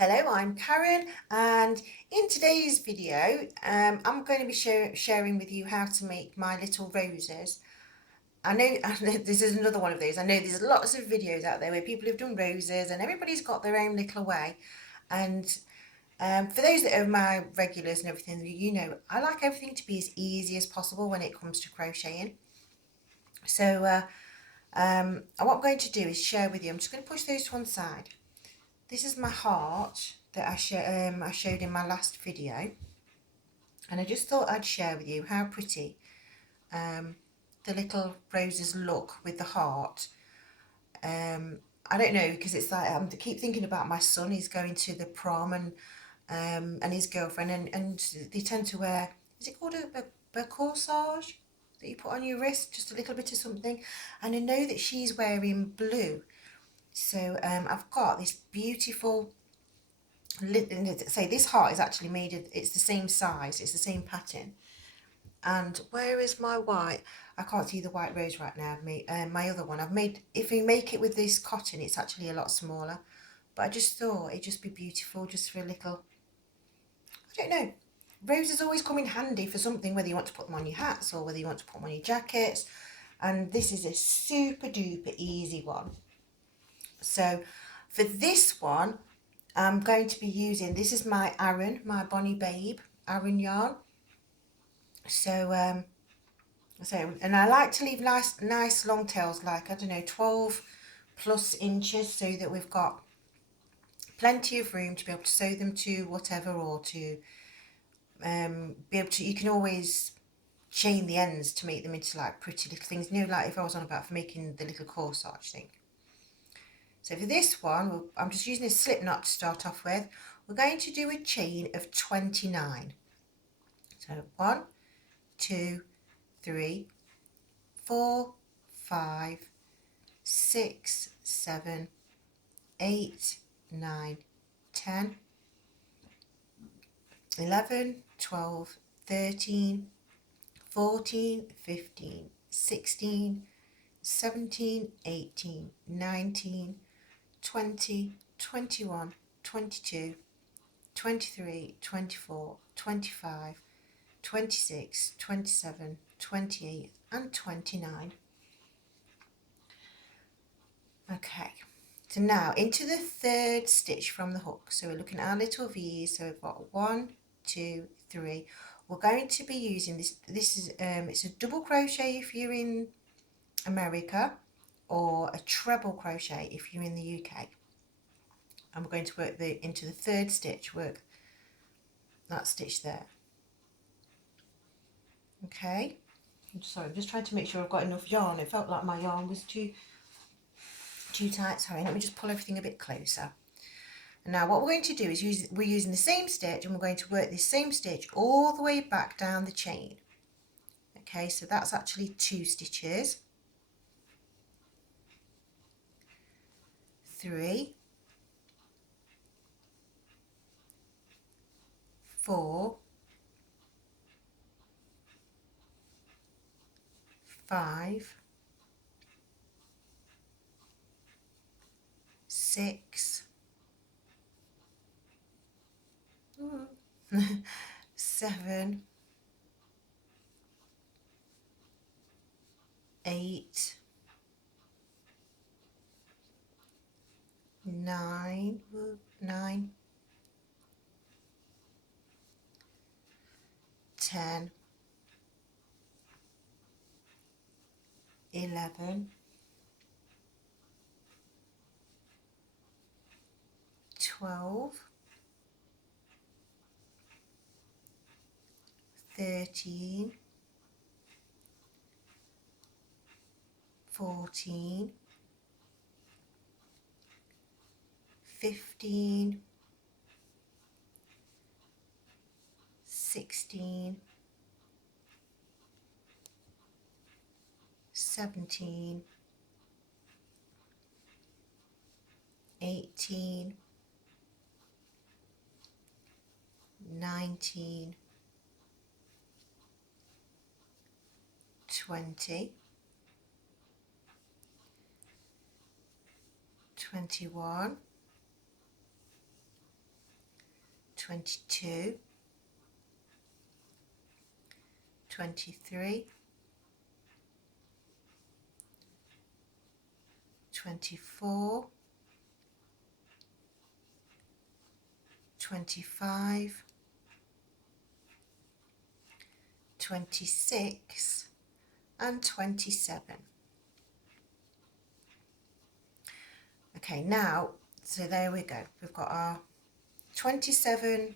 Hello, I'm Karen, and in today's video I'm going to be sharing with you how to make my little roses. I know this is another one of those. I know there's lots of videos out there where people have done roses and everybody's got their own little way. And for those that are my regulars and everything, you know, I like everything to be as easy as possible when it comes to crocheting. So what I'm going to do is share with you. I'm just going to push those to one side. This is my heart that I showed in my last video, and I just thought I'd share with you how pretty the little roses look with the heart. I don't know, because it's like I keep thinking about my son. He's going to the prom and his girlfriend, and they tend to wear, is it called a corsage that you put on your wrist, just a little bit of something, and I know that she's wearing blue. So I've got this beautiful, say this heart is actually made of, it's the same size, it's the same pattern. And where is my white? I can't see the white rose right now. I've made my other one. I've made, if we make it with this cotton, it's actually a lot smaller. But I just thought it'd just be beautiful just for a little, I don't know. Roses always come in handy for something, whether you want to put them on your hats or whether you want to put them on your jackets. And this is a super duper easy one. So for this one, I'm going to be using, this is my Aran, my Bonnie Babe Aran yarn. So and I like to leave nice long tails, like, I don't know, 12 plus inches, so that we've got plenty of room to be able to sew them to whatever, or to be able to, you can always chain the ends to make them into like pretty little things, you know, like if I was on about for making the little corsage thing. So for this one, I'm just using a slip knot to start off with. We're going to do a chain of 29. So 1, 2, 3, 4, 5, 6, 7, 8, 9, 10, 11, 12, 13, 14, 15, 16, 17, 18, 19, 20, 21, 22, 23, 24, 25, 26, 27, 28 and 29. Okay, so now into the third stitch from the hook. So we're looking at our little V's. So we've got 1, 2, 3. We're going to be using this. This is it's a double crochet if you're in America, or a treble crochet if you're in the UK. And we're going to work into the third stitch. Work that stitch there. Okay. I'm just trying to make sure I've got enough yarn. It felt like my yarn was too tight. Sorry, let me just pull everything a bit closer. And now what we're going to do is we're using the same stitch, and we're going to work this same stitch all the way back down the chain. Okay, so that's actually 2 stitches. 3, 4, 5, 6, 7, 8, 9, 10, 11, 12, 13, 14, 15, 16, 17, 18, 19, 20, 21, 22, 23, 24, 25, 26 and 27. Okay, now, so there we go. We've got our 27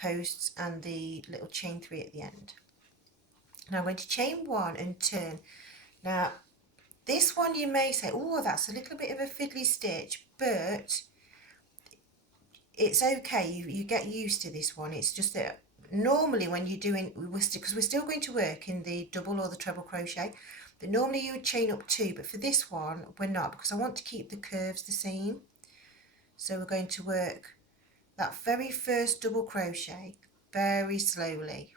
posts and the little chain 3 at the end. Now I'm going to chain 1 and turn. Now this one you may say, oh, that's a little bit of a fiddly stitch, but it's okay. You get used to this one. It's just that normally when you're doing, because we're still going to work in the double or the treble crochet, but normally you would chain up 2, but for this one we're not, because I want to keep the curves the same. So we're going to work that very first double crochet very slowly,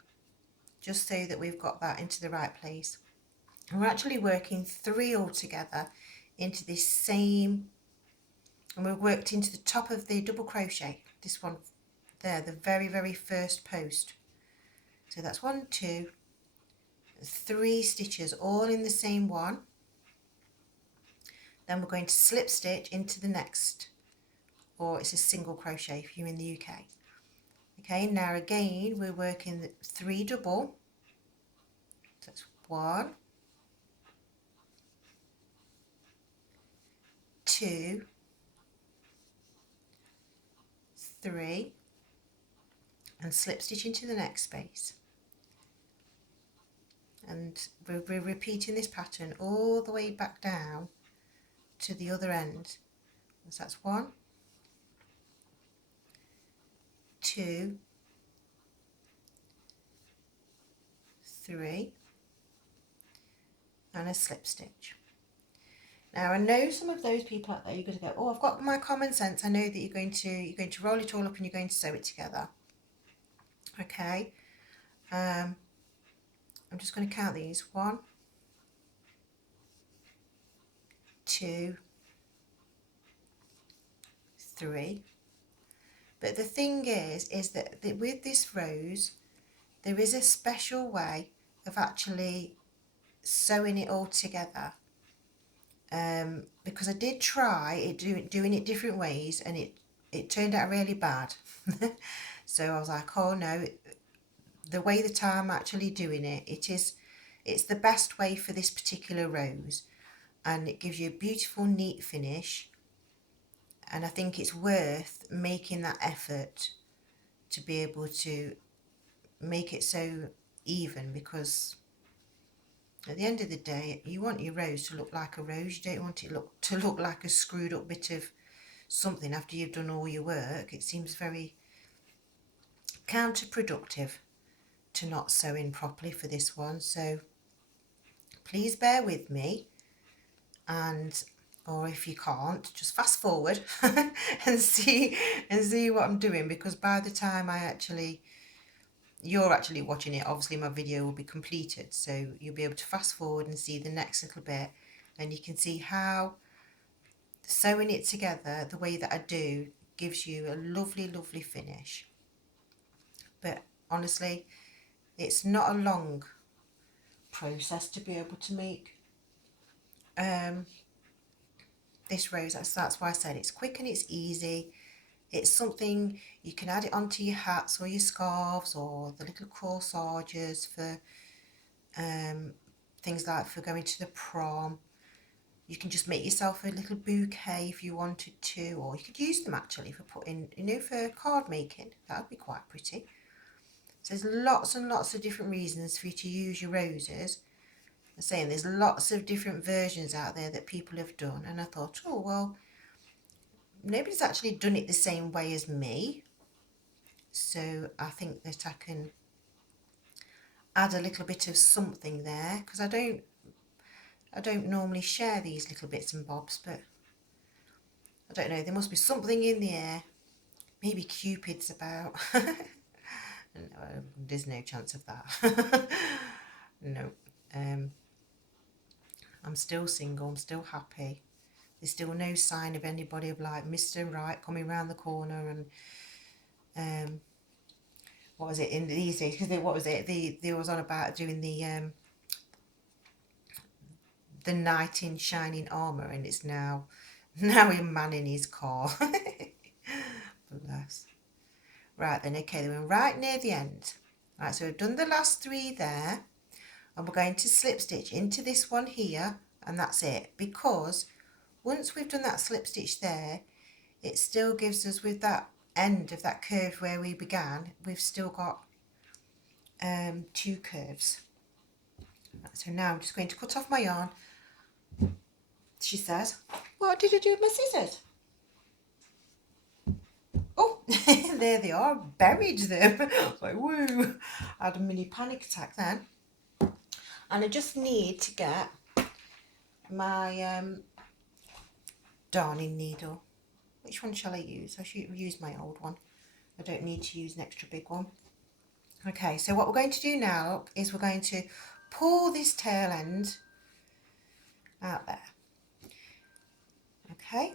just so that we've got that into the right place. And we're actually working 3 all together into this same, and we've worked into the top of the double crochet, this one there, the very first post. So that's 1, 2, 3 stitches all in the same one. Then we're going to slip stitch into the next, or it's a single crochet if you're in the UK. Okay, now again we're working 3 double, so that's 1, 2, 3, and slip stitch into the next space. And we're repeating this pattern all the way back down to the other end. So that's 1, 2, 3, and a slip stitch. Now I know some of those people out there, you're going to go, oh, I've got my common sense. I know that you're going to roll it all up and you're going to sew it together. Okay. I'm just going to count these. 1, 2, 3. But the thing is that with this rose, there is a special way of actually sewing it all together. Because I did try doing it different ways, and it turned out really bad. So I was like, oh no, the way that I'm actually doing it's the best way for this particular rose, and it gives you a beautiful neat finish. And I think it's worth making that effort to be able to make it so even, because at the end of the day you want your rose to look like a rose. You don't want it to look like a screwed up bit of something after you've done all your work. It seems very counterproductive to not sew in properly for this one. So please bear with me, and or if you can't, just fast forward and see what I'm doing, because by the time you're actually watching it, obviously my video will be completed, so you'll be able to fast forward and see the next little bit, and you can see how sewing it together the way that I do gives you a lovely finish. But honestly, it's not a long process to be able to make this rose. That's why I said it's quick and it's easy. It's something you can add it onto your hats or your scarves or the little corsages for things like for going to the prom. You can just make yourself a little bouquet if you wanted to, or you could use them actually for putting, for card making. That would be quite pretty. So there's lots and lots of different reasons for you to use your roses. I'm saying there's lots of different versions out there that people have done, and I thought, oh well, nobody's actually done it the same way as me, so I think that I can add a little bit of something there, because I don't normally share these little bits and bobs, but I don't know, there must be something in the air. Maybe Cupid's about. No, there's no chance of that. No. I'm still single, I'm still happy. There's still no sign of anybody of like Mr. Right coming round the corner what was it in these days, because what was it, they was on about doing the knight in shining armour, and it's now a man in his car. Bless. Right then, okay, then we're right near the end. Right, so we've done the last 3 there, and we're going to slip stitch into this one here, and that's it, because once we've done that slip stitch there, it still gives us, with that end of that curve where we began, we've still got 2 curves. Right, so now I'm just going to cut off my yarn. She says, what did I do with my scissors? Oh, there they are, buried them. I was like, woo, I had a mini panic attack then. And I just need to get my darning needle. Which one shall I use? I should use my old one. I don't need to use an extra big one. Okay, so what we're going to do now is we're going to pull this tail end out there. Okay,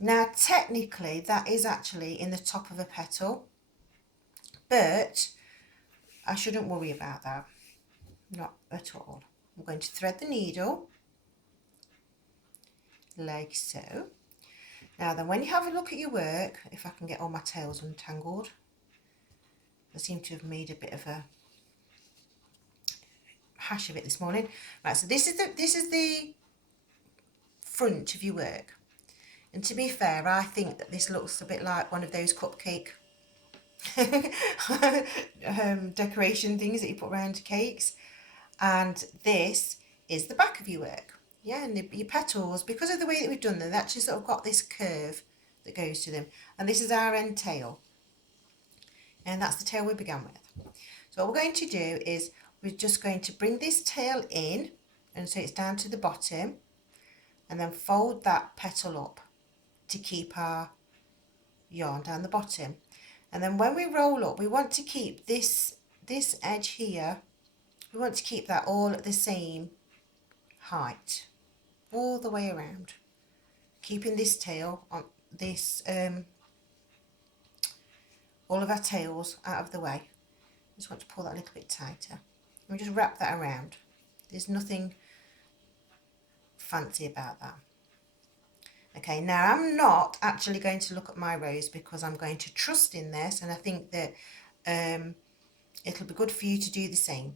now technically that is actually in the top of a petal, but I shouldn't worry about that, not at all. I'm going to thread the needle like so. Now then, when you have a look at your work, if I can get all my tails untangled, I seem to have made a bit of a hash of it this morning. Right, so this is the front of your work, and to be fair, I think that this looks a bit like one of those cupcake decoration things that you put around cakes, and this is the back of your work. Yeah, and your petals, because of the way that we've done them, they actually sort of got this curve that goes to them, and this is our end tail, and that's the tail we began with. So what we're going to do is we're just going to bring this tail in, and so it's down to the bottom, and then fold that petal up to keep our yarn down the bottom. And then when we roll up, we want to keep this edge here, we want to keep that all at the same height all the way around, keeping this tail on this all of our tails out of the way. Just want to pull that a little bit tighter and just wrap that around. There's nothing fancy about that. Okay, now I'm not actually going to look at my rows because I'm going to trust in this, and I think that it'll be good for you to do the same.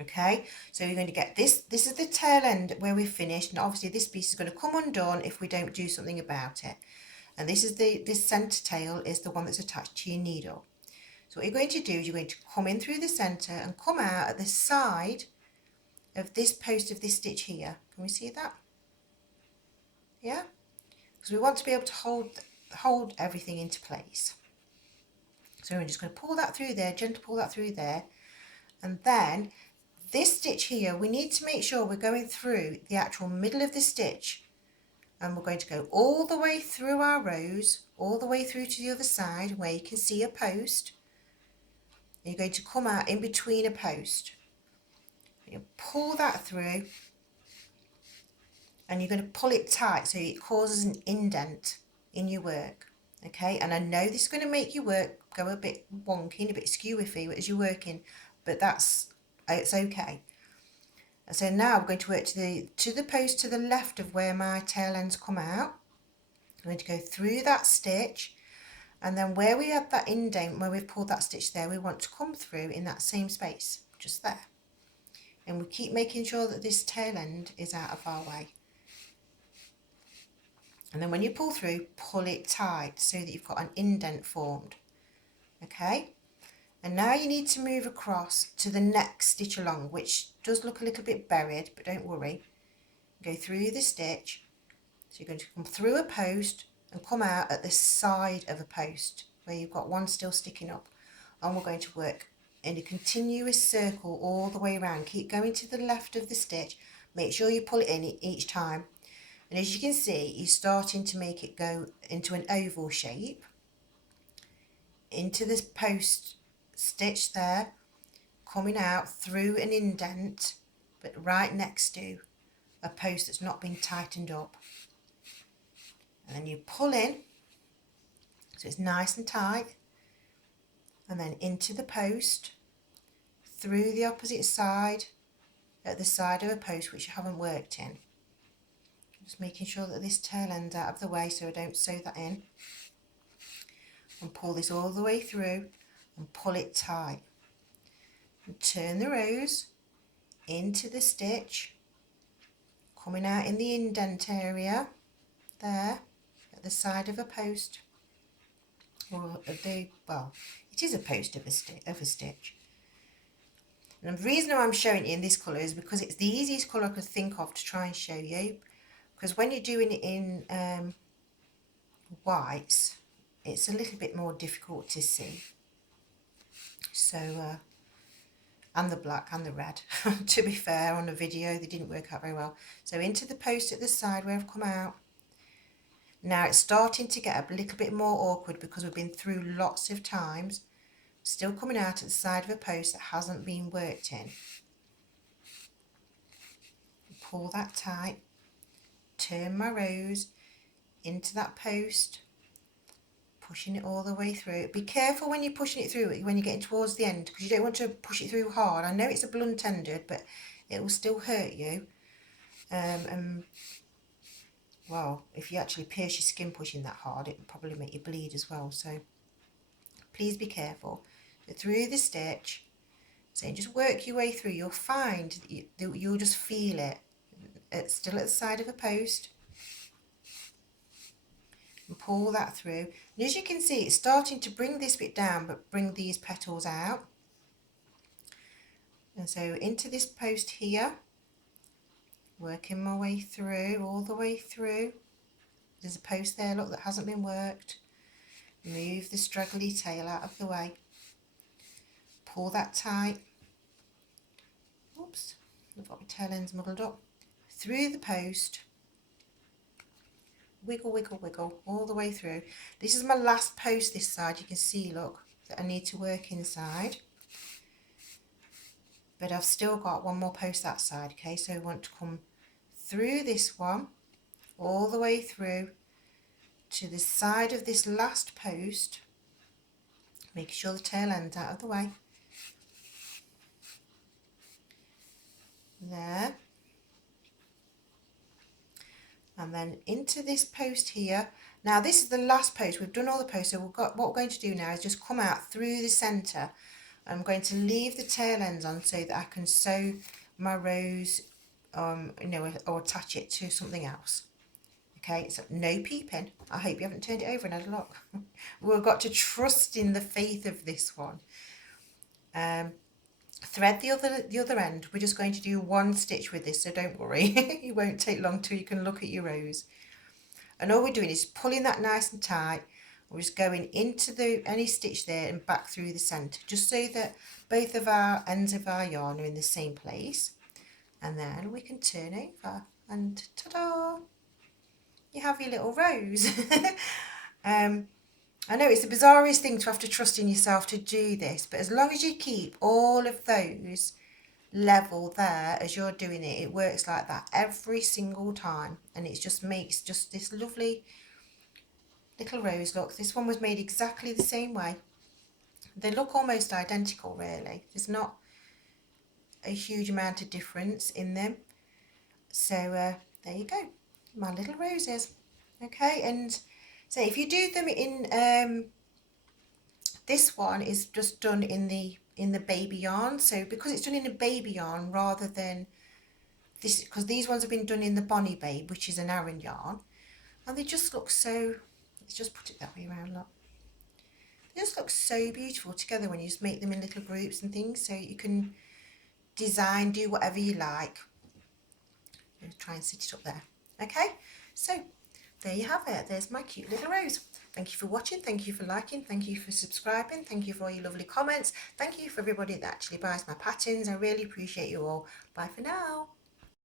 Okay, so you're going to get this is the tail end where we've finished, and obviously this piece is going to come undone if we don't do something about it. And this is this centre tail is the one that's attached to your needle. So what you're going to do is you're going to come in through the centre and come out at the side of this post of this stitch here. Can we see that? Yeah, because we want to be able to hold everything into place. So we're just going to pull that through there, gently pull that through there, and then this stitch here, we need to make sure we're going through the actual middle of the stitch, and we're going to go all the way through our rows, all the way through to the other side where you can see a post. You're going to come out in between a post. You pull that through, and you're going to pull it tight so it causes an indent in your work. Okay, and I know this is going to make your work go a bit wonky, a bit skewy as you're working, but it's okay. And so now we're going to work to the post to the left of where my tail ends come out. I'm going to go through that stitch, and then where we had that indent, where we've pulled that stitch there, we want to come through in that same space, just there. And we keep making sure that this tail end is out of our way. And then when you pull through, pull it tight so that you've got an indent formed. Okay? And now you need to move across to the next stitch along, which does look a little bit buried, but don't worry. Go through the stitch. So you're going to come through a post and come out at the side of a post where you've got one still sticking up. And we're going to work in a continuous circle all the way around. Keep going to the left of the stitch. Make sure you pull it in each time. And as you can see, you're starting to make it go into an oval shape, into this post stitch there, coming out through an indent, but right next to a post that's not been tightened up. And then you pull in, so it's nice and tight. and then into the post, through the opposite side, at the side of a post which you haven't worked in. Just making sure that this tail end's out of the way so I don't sew that in. And pull this all the way through and pull it tight. And turn the rose into the stitch, coming out in the indent area there at the side of a post, or well, it is a post of a stitch. And the reason I'm showing you in this colour is because it's the easiest colour I could think of to try and show you, because when you're doing it in whites, it's a little bit more difficult to see. So and the black and the red. To be fair, on the video they didn't work out very well. So into the post at the side where I've come out. Now it's starting to get a little bit more awkward because we've been through lots of times. Still coming out at the side of a post that hasn't been worked in. Pull that tight, turn my rose into that post, pushing it all the way through. Be careful when you're pushing it through, when you're getting towards the end, because you don't want to push it through hard. I know it's a blunt ended, but it will still hurt you. And well, if you actually pierce your skin pushing that hard, it will probably make you bleed as well. So please be careful. So through the stitch, so just work your way through. You'll find that you'll just feel it. It's still at the side of a post. And pull that through. And as you can see, it's starting to bring this bit down, but bring these petals out. And so into this post here, working my way through, all the way through. There's a post there, look, that hasn't been worked. Move the straggly tail out of the way. Pull that tight. Oops, I've got my tail ends muddled up. Through the post. Wiggle, wiggle, wiggle, all the way through. This is my last post this side. You can see, look, that I need to work inside. But I've still got one more post that side, okay? So I want to come through this one, all the way through to the side of this last post, making sure the tail end's out of the way. There. And then into this post here. Now this is the last post. We've done all the posts, so what we're going to do now is just come out through the centre. I'm going to leave the tail ends on so that I can sew my rose, you know, or attach it to something else. Okay, so no peeping. I hope you haven't turned it over and had a look. We've got to trust in the faith of this one. Thread the other end. We're just going to do one stitch with this, so don't worry. It won't take long till you can look at your rose. And all we're doing is pulling that nice and tight. We're just going into any stitch there and back through the centre, just so that both of our ends of our yarn are in the same place. And then we can turn over and ta-da! You have your little rose. I know it's the bizarrest thing to have to trust in yourself to do this, but as long as you keep all of those level there as you're doing it, it works like that every single time, and it just makes just this lovely little rose. Look, this one was made exactly the same way. They look almost identical, really. There's not a huge amount of difference in them. So there you go, my little roses. Okay, and so if you do them in this one is just done in the baby yarn, so because it's done in a baby yarn rather than this, because these ones have been done in the Bonnie Babe, which is an Aran yarn, and they just look so, let's just put it that way around, look, they just look so beautiful together when you just make them in little groups and things, so you can design, do whatever you like. I'm going to try and sit it up there. Okay, so there you have it. There's my cute little rose. Thank you for watching. Thank you for liking. Thank you for subscribing. Thank you for all your lovely comments. Thank you for everybody that actually buys my patterns. I really appreciate you all. Bye for now.